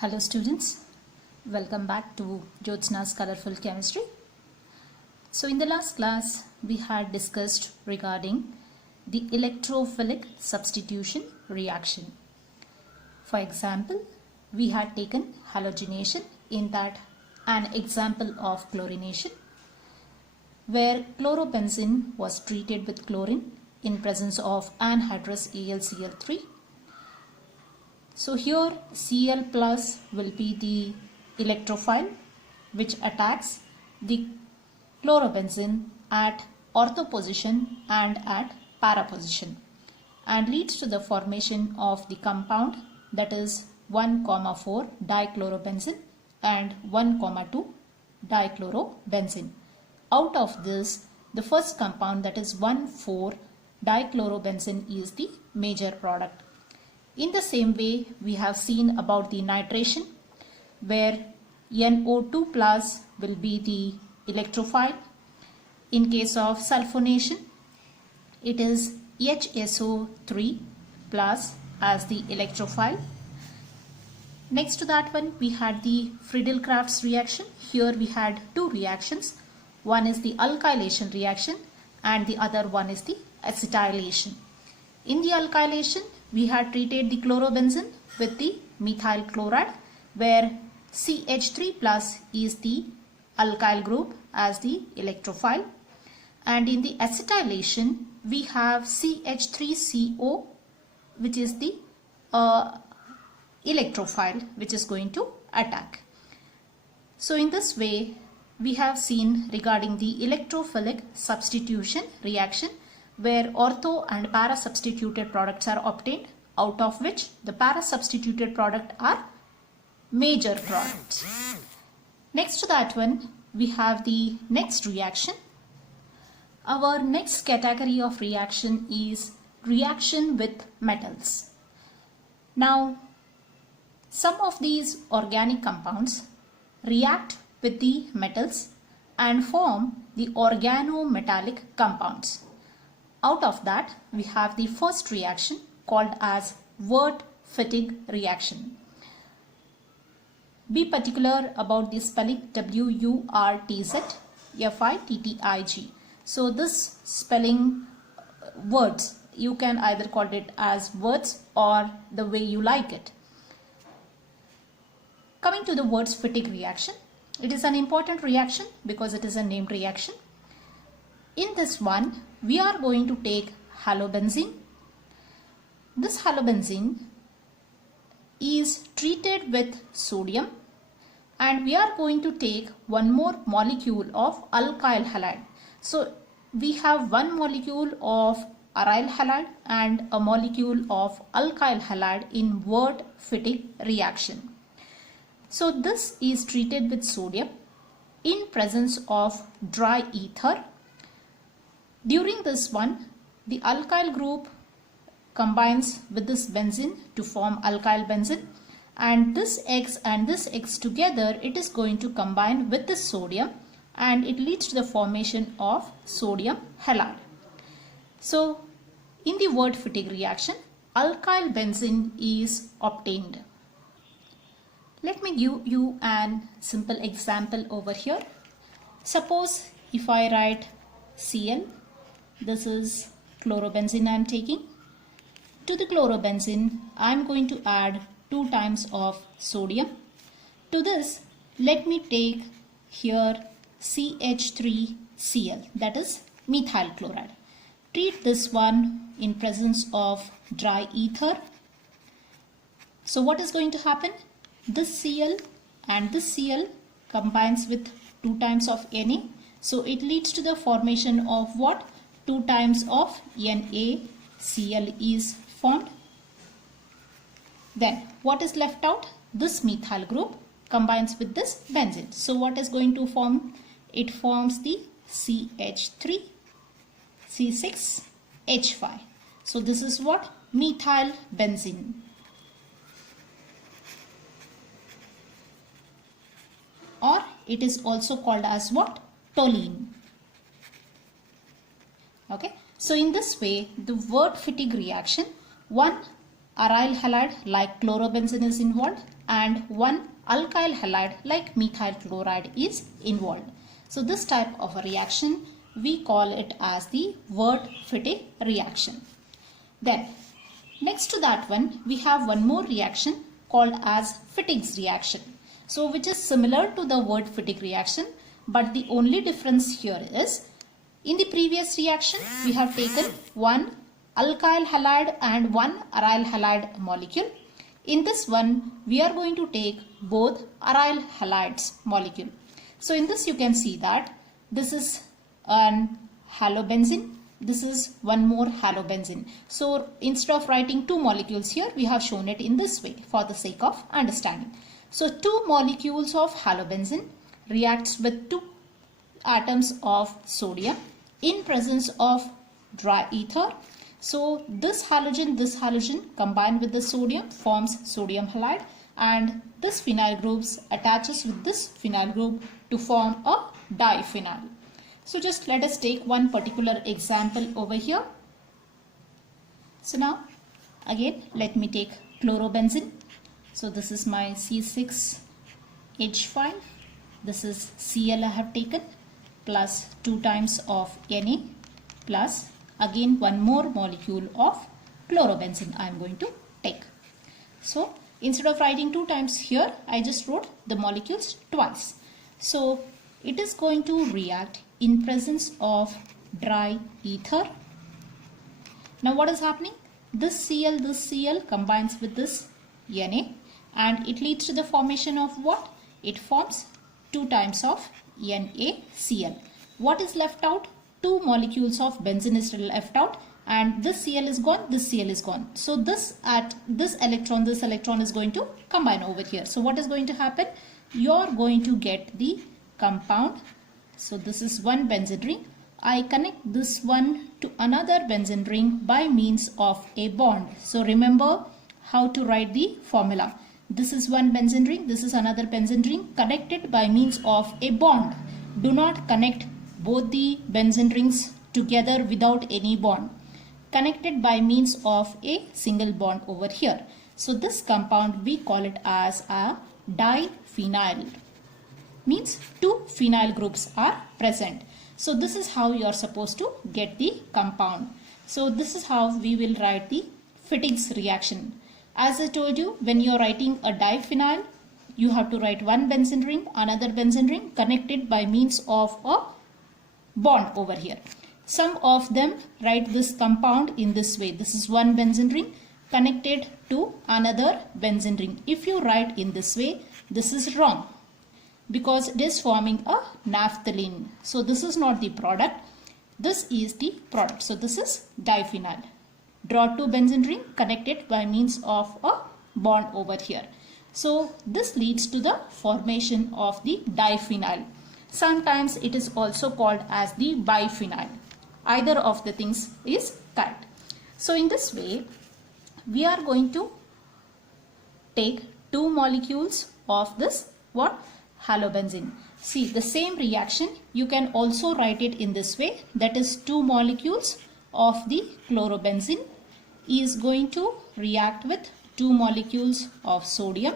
Hello students, welcome back to JYOTSNA'S colorful chemistry. So in the last class we had discussed regarding the electrophilic substitution reaction. For example, we had taken halogenation, in that an example of chlorination, where chlorobenzene was treated with chlorine in presence of anhydrous AlCl3. So here Cl plus will be the electrophile which attacks the chlorobenzene at ortho position and at para position and leads to the formation of the compound, that is 1,4 dichlorobenzene and 1,2 dichlorobenzene. Out of this, the first compound, that is 1,4 dichlorobenzene, is the major product. In the same way, we have seen about the nitration, where NO2 plus will be the electrophile. In case of sulfonation, it is HSO3 plus as the electrophile. Next to that one, we had the Friedel-Crafts reaction. Here we had two reactions. One is the alkylation reaction and the other one is the acetylation. In the alkylation, we had treated the chlorobenzene with the methyl chloride, where CH3 plus is the alkyl group as the electrophile. And in the acetylation, we have CH3CO, which is the electrophile, which is going to attack. So in this way, we have seen regarding the electrophilic substitution reaction, where ortho and para substituted products are obtained, out of which the para substituted product are major products. Next to that one, we have the next reaction. Our next category of reaction is reaction with metals. Now, some of these organic compounds react with the metals and form the organometallic compounds. Out of that, we have the first reaction called as Wurtz-fittig reaction. Be particular about the spelling, Wurtz-fittig. So this spelling words, you can either call it as Wurtz or the way you like it. Coming to the Wurtz-fittig reaction, it is an important reaction because it is a named reaction. In this one, we are going to take halobenzene. This halobenzene is treated with sodium, and we are going to take one more molecule of alkyl halide. So we have one molecule of aryl halide and a molecule of alkyl halide in Wurtz-fittig reaction. So this is treated with sodium in presence of dry ether. During this one, the alkyl group combines with this benzene to form alkyl benzene, and this X and this X together, it is going to combine with the sodium and it leads to the formation of sodium halide. So in the Wurtz-fittig reaction, alkyl benzene is obtained. Let me give you an simple example over here. Suppose if I write Cl, this is chlorobenzene I am taking. To the chlorobenzene, I am going to add 2 times of sodium. To this, let me take here CH3Cl, that is methyl chloride. Treat this one in presence of dry ether. So what is going to happen? This Cl and this Cl combines with 2 times of Na. So it leads to the formation of what? 2 times of NaCl is formed. Then what is left out? This methyl group combines with this benzene. So what is going to form? It forms the CH3, C6, H5. So this is what? Methyl benzene. Or it is also called as what? Toluene. Okay, so in this way, the Wurtz-fittig reaction, one aryl halide like chlorobenzene is involved, and one alkyl halide like methyl chloride is involved. So this type of a reaction we call it as the Wurtz-fittig reaction. Then next to that one we have one more reaction called as Fittig's reaction. So which is similar to the Wurtz-fittig reaction, but the only difference here is in the previous reaction we have taken one alkyl halide and one aryl halide molecule. In this one we are going to take both aryl halides molecule. So in this you can see that this is an halobenzene, this is one more halobenzene. So instead of writing two molecules here, we have shown it in this way for the sake of understanding. So two molecules of halobenzene reacts with two atoms of sodium in presence of dry ether. So this halogen combined with the sodium forms sodium halide, and this phenyl groups attaches with this phenyl group to form a diphenyl. So just let us take one particular example over here. So now again let me take chlorobenzene. So this is my C6H5. This is Cl I have taken plus 2 times of Na plus again one more molecule of chlorobenzene I am going to take. So instead of writing 2 times here, I just wrote the molecules twice. So it is going to react in presence of dry ether. Now what is happening? This Cl combines with this Na and it leads to the formation of what? It forms 2 times of NaCl. What is left out? 2 molecules of benzene is left out, and this Cl is gone, this Cl is gone. So this electron is going to combine over here. So what is going to happen? You are going to get the compound. So this is one benzene ring. I connect this one to another benzene ring by means of a bond. So remember how to write the formula. This is one benzene ring, this is another benzene ring connected by means of a bond. Do not connect both the benzene rings together without any bond. Connected by means of a single bond over here. So this compound we call it as a diphenyl. Means 2 phenyl groups are present. So this is how you are supposed to get the compound. So this is how we will write the Fittig's reaction. As I told you, when you are writing a diphenyl, you have to write one benzene ring, another benzene ring connected by means of a bond over here. Some of them write this compound in this way. This is one benzene ring connected to another benzene ring. If you write in this way, this is wrong because it is forming a naphthalene. So this is not the product. This is the product. So this is diphenyl. Draw 2 benzene ring connected by means of a bond over here. So this leads to the formation of the diphenyl. Sometimes it is also called as the biphenyl. Either of the things is correct. So in this way, we are going to take 2 molecules of this what? Halobenzene. See, the same reaction you can also write it in this way. That is 2 molecules of the chlorobenzene is going to react with 2 molecules of sodium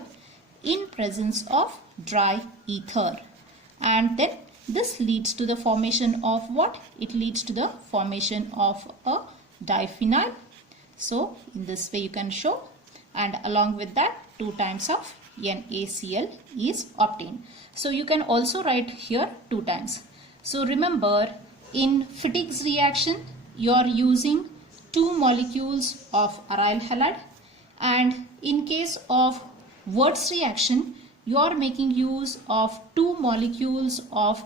in presence of dry ether. And then this leads to the formation of what? It leads to the formation of a diphenyl. So in this way you can show, and along with that 2 times of NaCl is obtained. So you can also write here 2 times. So remember, in Fittig's reaction you are using 2 molecules of aryl halide, and in case of Wurtz reaction you are making use of 2 molecules of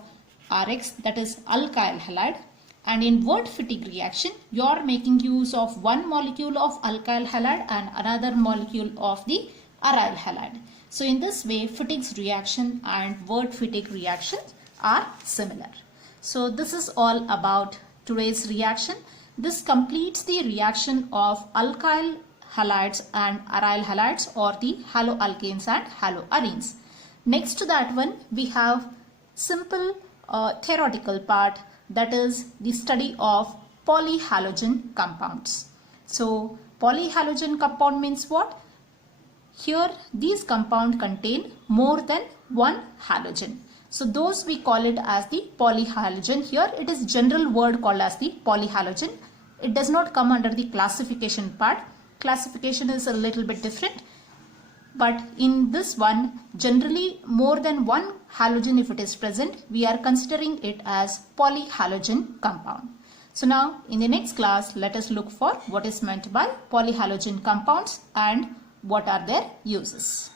Rx, that is alkyl halide, and in Wurtz-fittig reaction you are making use of 1 molecule of alkyl halide and another molecule of the aryl halide. So in this way Fittig's reaction and Wurtz-fittig reactions are similar. So this is all about today's reaction. This completes the reaction of alkyl halides and aryl halides, or the haloalkanes and haloarenes. Next to that one we have simple theoretical part, that is the study of polyhalogen compounds. So polyhalogen compound means what? Here these compounds contain more than one halogen. So those we call it as the polyhalogen. Here it is general word called as the polyhalogen. It does not come under the classification part. Classification is a little bit different. But in this one, generally more than one halogen if it is present, we are considering it as polyhalogen compound. So now in the next class, let us look for what is meant by polyhalogen compounds and what are their uses.